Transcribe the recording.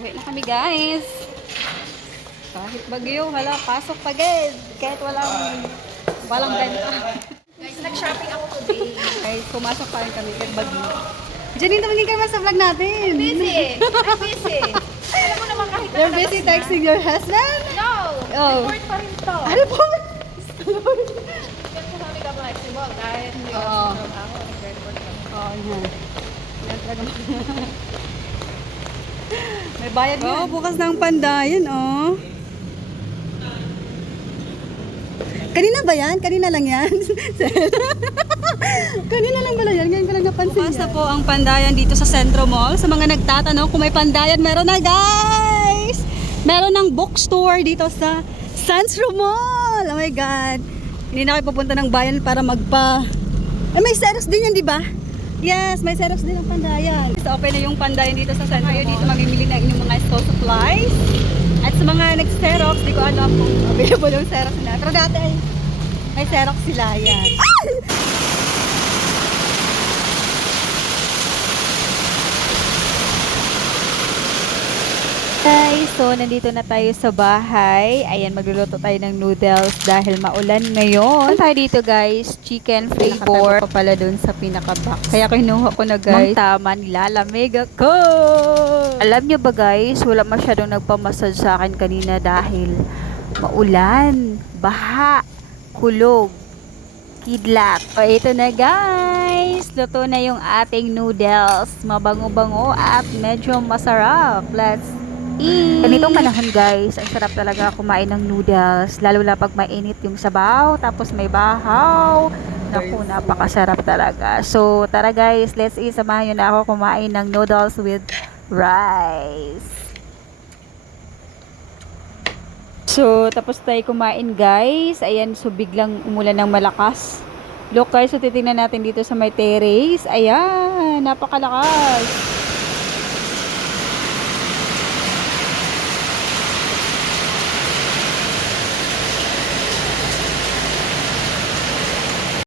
Uwi na kami guys. Kahit bagyo, hala, pasok pagid. Kahit walang benta. Guys, nag-shopping ako today. Guys, pumasok pa rin kami kahit bagyo. Janine, tumingin kayo sa vlog natin. Busy. I'm busy. Alam mo naman kahit You're busy texting your husband? No! Oh. Report pa rin to. Ano po? Yan po kami ka-flexible kahit hindi Oo. ako sa trabaho. Nag-report kami. Oo, yan. May bayad yan. Bukas na ang pandayan, oh. Kanina ba yan? Kanina lang yan? Kanina lang pala yan. Ngayon ko lang napansin yan. Bukas na po ang pandayan dito sa Centro Mall. Sa mga nagtatanong kung may pandayan, meron na guys! Meron ng bookstore dito sa Centro Mall. Oh my God. Hindi na kayo pupunta ng bayan para may Xerox din yan, di ba? Yes, may Xerox din ang pandayan. So, open na yung pandayan dito sa Centro Mall. Dito mamimili na inyong mga school supplies. At sa mga nag-Xerox, di ko alam kung available yung Xerox nila. Pero dati ay may Xerox sila. Yan. Guys, so nandito na tayo sa bahay. Ayan, magluluto tayo ng noodles dahil maulan ngayon. Tayo dito guys, chicken flavor. Pa pala dun sa pinaka-box. Kaya kinuha ko na guys. Tama, nilalamig ako. Alam nyo ba guys, wala masyadong nagpamassage sa akin kanina dahil maulan, baha, kulog, kidlat. O ito na guys, luto na yung ating noodles. Mabango-bango at medyo masarap. Let's eat! Ganitong panahon guys, ang sarap talaga kumain ng noodles. Lalo na pag mainit yung sabaw, tapos may bahaw. Naku, napakasarap talaga. So, tara guys, let's eat. Samahan nyo na ako kumain ng noodles with rice. So, tapos tayo kumain guys. Ayan, so biglang umulan ng malakas. Look guys, so titingnan natin dito sa may terrace. Ayan, napakalakas.